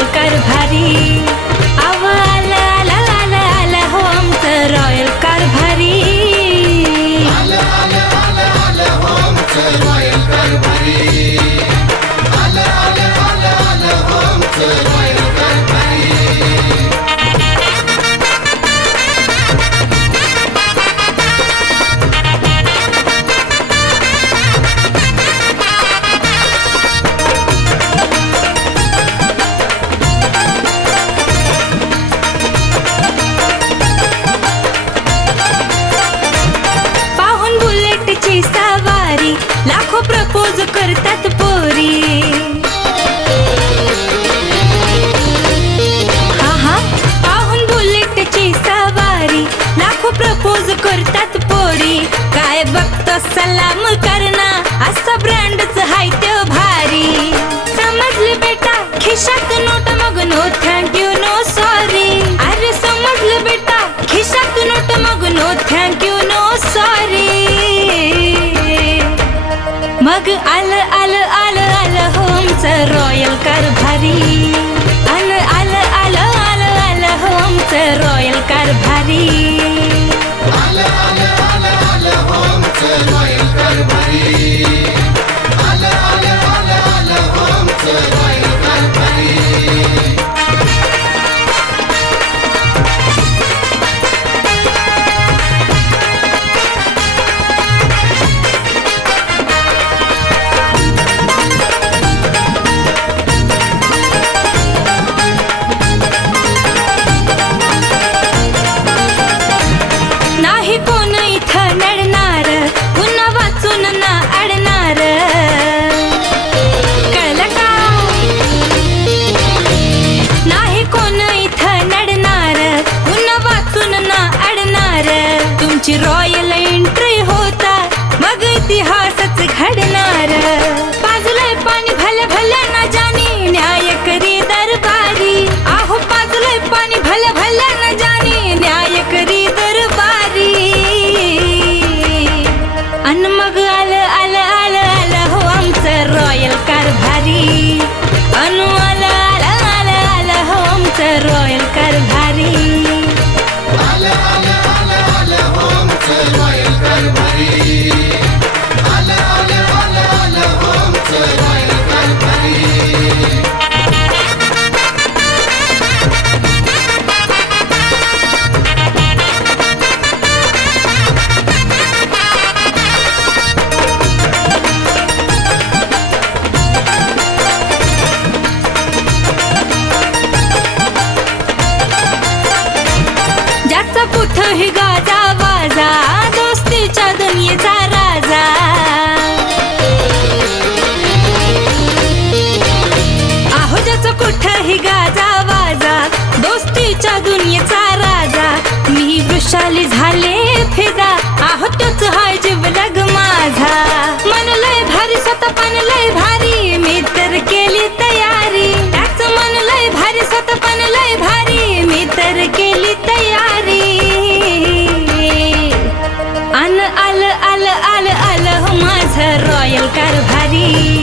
অন্ধকার ভারী सलाम करना असं ब्रँडच हाय त्यो भारी. समजले बेटा खिशात नोट मग नो थँक्यू नो सॉरी अरे समजलं बेटा खिशात नोट मग नो थँक्यू नो सॉरी मग आलं आलं आलं आलं होमचं रॉयल कारभारी. आलं आलं आलं आलं आलं होमचं रॉयल कारभारी. रॉयल एंट्री होता. मग इतिहास भक्तीच्या दुनियेचा राजा. मी वृषाली झाले फेदा. आहो तोच हाय जीवलग माझा. मन लय भारी स्वतः पण लय भारी. मी तर केली तयारी. त्याच मन लय भारी स्वतः पण लय भारी. मी तर केली तयारी. अन आल आल आल आल हो माझ रॉयल कारभारी.